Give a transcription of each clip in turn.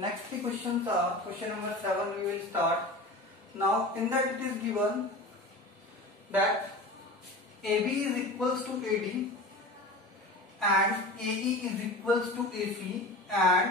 Next three questions are question number 7 we will start. Now in that it is given that AB is equals to AD and AE is equals to AC and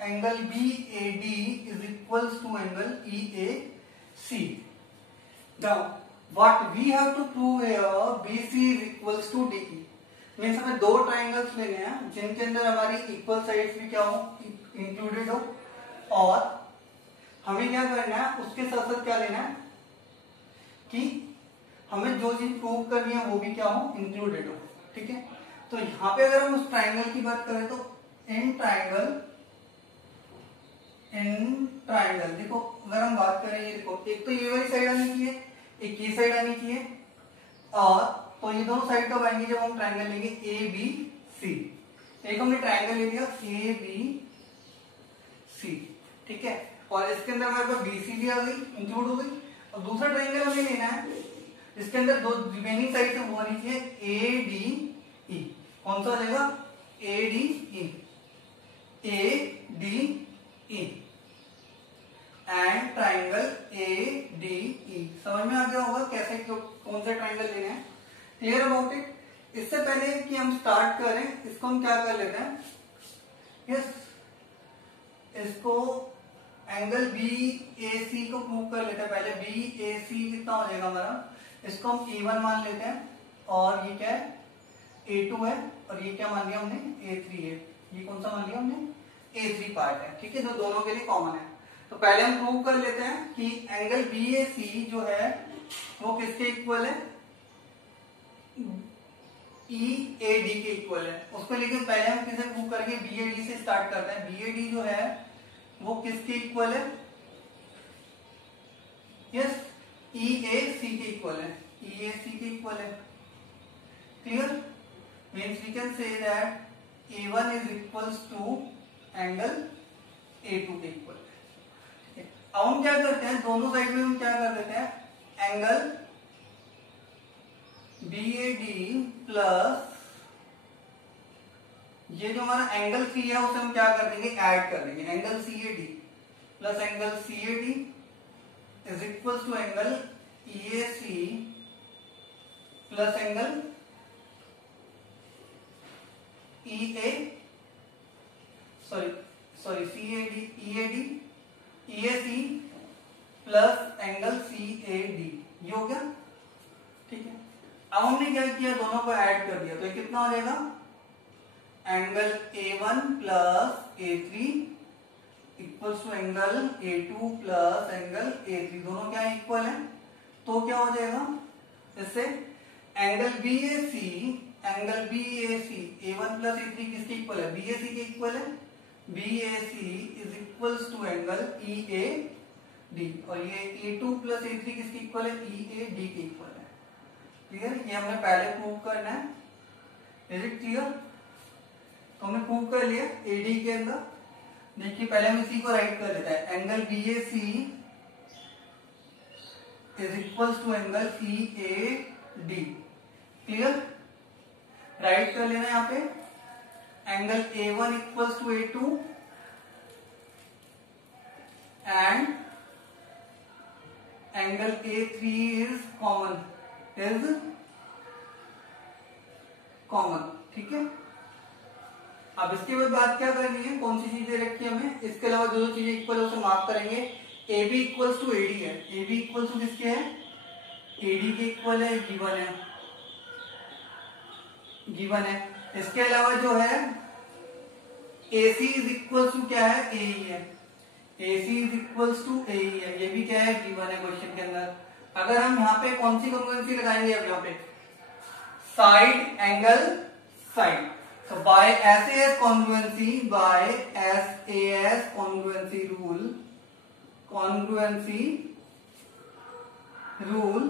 angle BAD is equals to angle EAC. Now what we have to prove here, BC is equals to DE. Means हमें दो triangles लेने हैं जिनके अंदर हमारी equal sides भी क्या हो, इंक्लूडेड हो, और हमें क्या करना है उसके साथ साथ क्या लेना है कि हमें जो चीज प्रूव करनी है वो भी क्या हो, इंक्लूडेड हो. ठीक है, तो यहाँ पे अगर हम उस ट्राइंगल की बात करें तो इन ट्राइंगल देखो, अगर हम बात करें ये देखो, एक तो ये वाली साइड आनी चाहिए, एक ये साइड आनी चाहिए, और तो ये दोनों साइड कब आएंगे जब हम ट्राइंगल लेंगे ए बी सी. एक हमने ट्राइंगल ले लिया ए बी सी. ठीक है, और इसके अंदर हमारे पास बी सी भी आ गई, इंक्लूड हो गई. और दूसरा ट्राइंगल हमें लेना है इसके अंदर दो रिमेनिंग साइड से वो आनी चाहिए ए डी ई. कौन सा आ जाएगा, A D E, A D E and triangle A D E. समझ में आ गया होगा कैसे कौन से ट्राइंगल लेने हैं. Clear about it. इससे पहले कि हम स्टार्ट करें इसको हम क्या कर लेते हैं, यस इसको एंगल बी ए सी को प्रूव कर लेते हैं. पहले बी ए सी कितना हो जाएगा हमारा, इसको हम E1 मान लेते हैं, और ये क्या है A2 है, और ये क्या मान लिया हमने A3 है. ये कौन सा मान लिया हमने, A3 पार्ट है. ठीक है, तो दोनों के लिए कॉमन है. तो पहले हम प्रूव कर लेते हैं कि एंगल बी ए सी जो है वो किसके इक्वल है, EAD के इक्वल है. उसको लेकिन पहले हम किसे प्रूव करेंगे, BAD से स्टार्ट करते हैं. BAD जो है वो किसके इक्वल है, यस EAC के इक्वल है, EAC के इक्वल है. Clear, means we can say that A1 is equals to angle A2 के इक्वल है. अब हम क्या करते हैं, दोनों साइड में हम क्या कर देते हैं, एंगल BAD प्लस ये जो हमारा एंगल C है उसे हम क्या कर देंगे, ऐड कर देंगे. Angle CAD plus angle CAD is equal to angle EAC plus angle EAC plus angle CAD. ये हो गया. ठीक है, अब हमने क्या किया, दोनों को ऐड कर दिया, तो ये कितना हो जाएगा, angle A1 plus A3 equals to angle A2 plus angle A3. दोनों क्या इक्वल है, तो क्या हो जाएगा, इससे angle BAC A1 plus A3 किसके इक्वल है, BAC के इक्वल है. BAC is equals to angle EAD, और ये A2 प्लस A3 किसके इक्वल है, EAD के इक्वल है. क्लियर, ये हमने पहले प्रूव करना है. इज इट क्लियर, तो हमने प्रूव कर लिया AD के अंदर. देखिए पहले हम इसी को राइट कर लेते हैं, angle BAC is equals to angle EAD. Clear, write कर लेना यहाँ पे, angle A1 equals to A2 and angle A3 is common. ठीक है, अब इसके बाद बात क्या करनी है, कौन सी चीजें रखी है हमें, इसके अलावा जो चीजें इक्वल है उसे मार्क करेंगे. AB इक्वल्स टू AD है, AB इक्वल्स टू किसके है, AD के इक्वल है, गिवन है. इसके अलावा जो है AC इज इक्वल्स टू क्या है, AE है. AC is equals to AE है, ये भी क्या है, गिवन है क्वेश्चन के अंदर. अगर हम यहाँ पे कौन सी कॉन्ग्रुएंसी लगाएंगे, अब यहाँ पे side angle side. So by SAS congruency rule,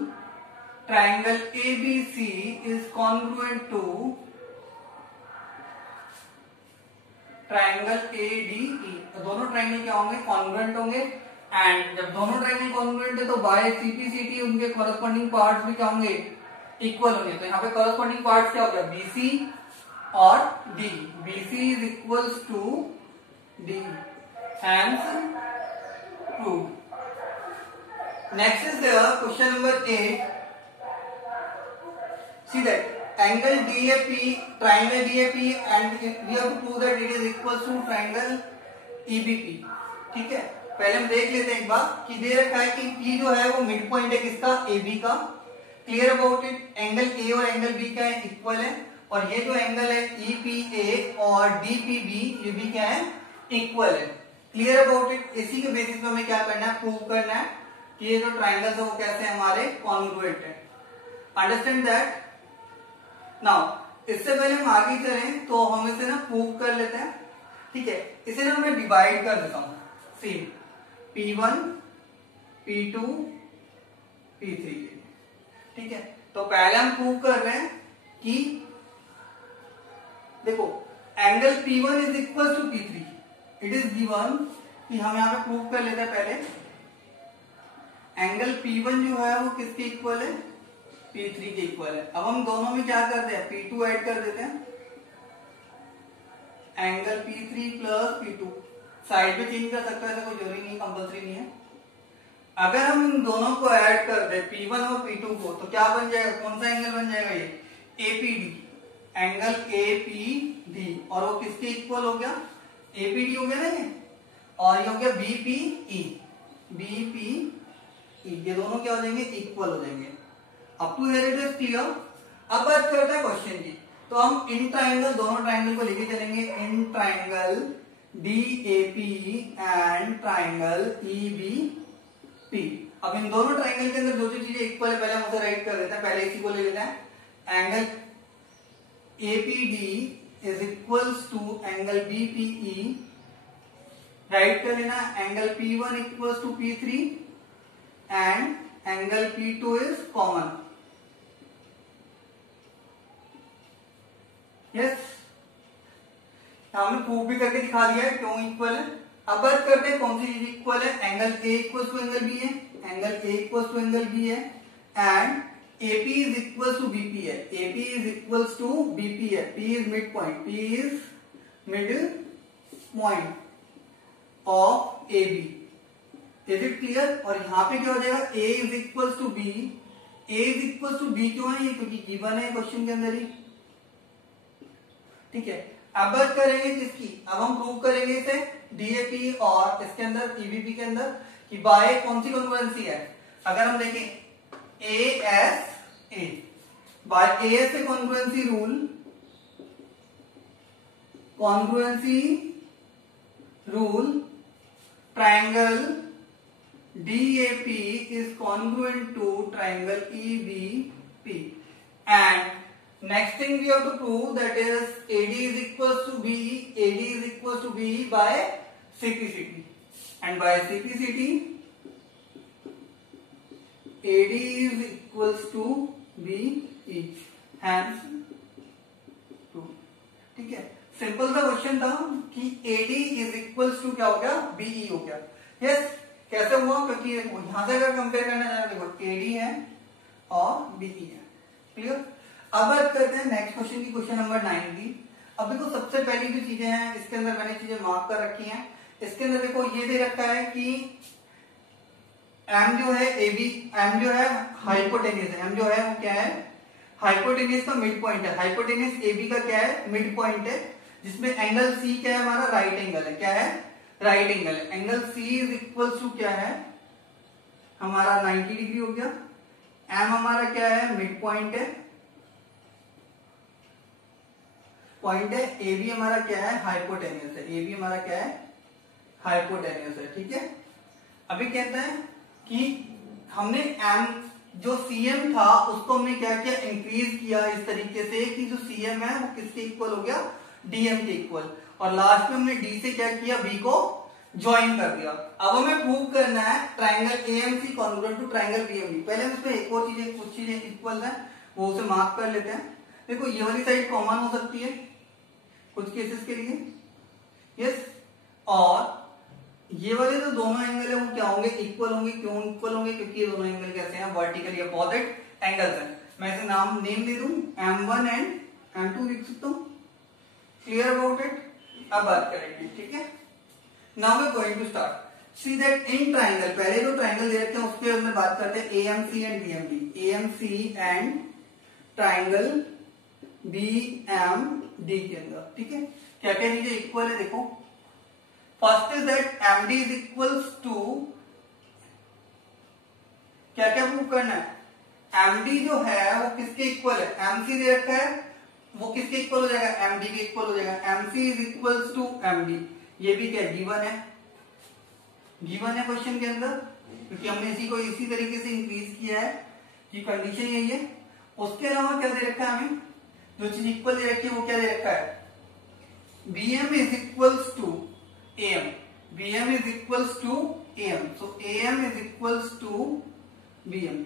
triangle ABC is congruent to triangle ADE. तो दोनों ट्राइंगल क्या होंगे, कॉन्ग्रुएंट होंगे. एंड जब दोनों ट्राइंगल कॉन्ग्रुएंट है तो बाय CPCT उनके कॉरेस्पॉन्डिंग पार्ट्स भी क्या होंगे, इक्वल होंगे. तो यहाँ पे कॉरेस्पॉन्डिंग पार्ट्स क्या हो गया, BC और D. BC is equals to D. Hence proved. Next is the question number 8. See that angle DAP, triangle DAP, and we have to prove that it is equal to triangle EBP. ठीक है, पहले हम देख लेते हैं एक बार कि दे रखा है कि P जो है वो मिड पॉइंट है किसका, AB का. Clear about it. Angle A और एंगल B क्या है, इक्वल है. और ये जो एंगल है EPA और DPB ये भी क्या है, इक्वल है. Clear about it. इसी के बेसिस पे हमें क्या करना है, प्रूव करना है कि ये जो ट्राइंगल्स है वो कैसे हमारे कॉन्ग्रुएंट है. Understand that. नाउ इससे पहले हम आगे चलें तो हम इसे ना प्रूव कर लेते हैं. ठीक है, इसे ना मैं डिवाइड कर देता हूं. सी P1 P2 P3. ठीक है, तो पहले हम प्रूव कर रहे हैं कि देखो angle P1 is equal to P3. It is given कि हम यहां पे प्रूव कर लेते हैं. पहले एंगल P1 जो है वो किसके इक्वल है, P3 के इक्वल है. अब हम दोनों में क्या करते हैं, P2 ऐड कर देते हैं. Angle P3 plus P2. Side पे चेंज कर सकते हैं, ऐसा कोई जरूरी नहीं, कंपल्सरी नहीं है. अगर हम इन दोनों को ऐड कर दे P1 और P2 को तो क्या बन जाएगा, कौन सा एंगल बन जाएगा, ये APD. Angle APD. और वो किसके इक्वल हो गया, APD हो गया ना ये. और ये हो गया BPE. BPE ये दोनों क्या हो जाएंगे, इक्वल हो जाएंगे. Up to here it is clear. अब बात करते हैं क्वेश्चन की. तो हम इन ट्राइंगल, दोनों ट्राइंगल को लेके चलेंगे. In triangle DAP and triangle EBP. अब इन दोनों ट्राइंगल के अंदर जो जो चीजें इक्वल है पहले हम उसे राइट कर देते हैं. पहले इसी को ले लेते हैं. Angle APD is equals to angle BPE. Write कर लेना. Angle P1 equals to P3 and angle P2 is common. Yes, हमने प्रूव भी करके दिखा दिया है क्यों इक्वल है. अब बात करते हैं कौन सी चीज इक्वल है. Angle A equal to angle B है. Angle A equal to angle B है. And AP is equal to BP है. AP is equal to BP है. P is mid point. P is mid point of AB. Is it clear. और यहां पे क्या हो जाएगा, A is equal to B. A is equal to B क्यों है, क्योंकि गिवन है क्वेश्चन के अंदर ही. ठीक है, अब बात करेंगे किसकी. अब हम प्रूव करेंगे इसे DAP और इसके अंदर EBP के अंदर कि बाय कौन सी कॉन्ग्रुएंसी है. अगर हम देखें ASA, by ASA congruency rule triangle DAP is congruent to triangle EBP. And next thing we have to prove that is AD is equals to B by CPCT. And by CPCT AD is equals to BE. Hence proof. ठीक है, simple सा question था कि AD is equals to क्या हो गया, BE हो गया. यस, कैसे हुआ, क्योंकि यहां से अगर कंपेयर करना चाहे देखो AD है और BE है. क्लियर. अब बात करते हैं नेक्स्ट क्वेश्चन की, क्वेश्चन नंबर 9 की. अब देखो सबसे पहली जो चीजें हैं इसके अंदर मैंने चीजें मार्क कर रखी हैं. इसके अंदर देखो ये दे रखा है कि M जो है AB, M जो है हाइपोटेन्यूस है. M जो है वो क्या है, हाइपोटेन्यूस का मिड पॉइंट है. हाइपोटेन्यूस AB का क्या है, मिड पॉइंट है, जिसमें एंगल C क्या है हमारा, राइट एंगल है. क्या है, राइट एंगल है. Angle C is equal to क्या है हमारा 90 डिग्री हो गया. M हमारा क्या है, मिड पॉइंट है, AB हमारा क्या है, हाइपोटेन्यूस है. AB हमारा क्या है, हाइपोटेन्यूस है. ठीक है. अभी कहते हैं कि हमने M जो CM था उसको हमने क्या किया, इंक्रीज किया इस तरीके से कि जो CM है वो किसके इक्वल हो गया, DM के इक्वल. और लास्ट में हमने D से क्या किया, B को ज्वाइन कर दिया. अब हमें प्रूव करना है triangle AMC congruent to triangle BMD. पहले हम इसमें एक और चीजें, कुछ चीजें इक्वल है वो उसे मार्क कर लेते हैं. देखो ये वाली साइड कॉमन हो सकती है कुछ केसेस के लिए. यस, और ये वाले जो दोनों एंगल है वो क्या होंगे, इक्वल होंगे. क्यों इक्वल होंगे, क्योंकि ये दोनों एंगल कैसे हैं, वर्टिकली अपोजिट एंगल्स हैं. मैं इसे नेम दे दूं M1 एंड M2 लिख सकता हूं. Clear about it. अब बात करेंगे. ठीक है, now we are going to start. See that in triangle, पहले जो ट्राइंगल दे रखे हैं उसके अंदर बात करते हैं AMC and BMD. AMC and triangle BMD के अंदर, ठीक है, क्या क्या चीजें इक्वल है देखो। First is that MD is equals to, क्या क्या प्रूव करना है, एमडी जो है वो किसके इक्वल है, एमसी दे रखा है वो किसके इक्वल हो जाएगा, एमडी के इक्वल हो जाएगा। MC is equals to MD, ये भी क्या गिवन है, गिवन है क्वेश्चन के अंदर, क्योंकि हमने इसी को इसी तरीके से इंक्रीज किया है कि कंडीशन यही है। उसके अलावा क्या दे रखा है हमें, जो चीज इक्वल दे रखी है वो क्या दे रखा है, bm is equals to am, bm is equals to am, so am is equals to bm,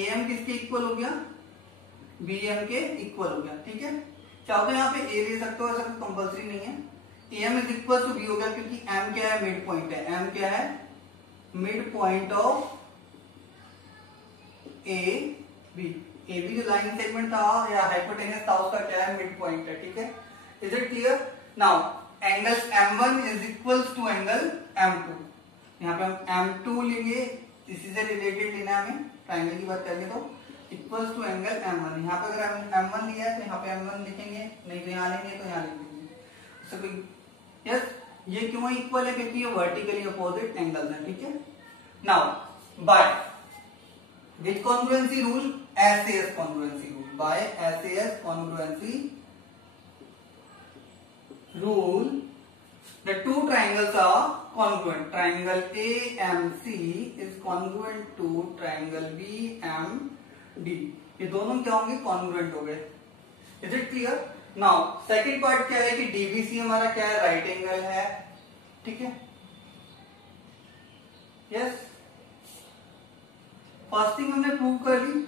am किसके इक्वल हो गया, bm के इक्वल हो गया, ठीक है। चाहो तो यहाँ पे a ले सकते हो, ऐसा कंपल्सरी नहीं है। am is equal to b हो गया, क्योंकि m क्या है, मिड पॉइंट है, m क्या है, mid point of a b, A B जो लाइन सेगमेंट था या हाइपोटेनस था उसका क्या है, मिड पॉइंट है, ठीक है। Is it clear? Now angle m1 is equals to angle m2, यहाँ पे हम m2 लेंगे, इसी से रिलेटेड लेना है हमें, ट्राइंगल की बात करेंगे तो इक्वल्स टू एंगल m1। यहाँ पे अगर m1 लिया है तो यहाँ पे m1 लिखेंगे, नहीं तो यहाँ लेंगे तो यहाँ लिख देंगे। यस, ये क्यों इक्वल है, क्योंकि ये वर्टिकली अपोजिट एंगल है, ठीक है। Now by which congruency rule, SAS congruency rule, by SAS congruency rule the two triangles are congruent, triangle AMC is congruent to triangle BMD, ये दोनों क्या होंगे, congruent हो गए। Is it clear? Now second part क्या है कि DBC हमारा क्या है, राइट एंगल है, ठीक है। यस, फर्स्ट थिंग हमने प्रूव कर ली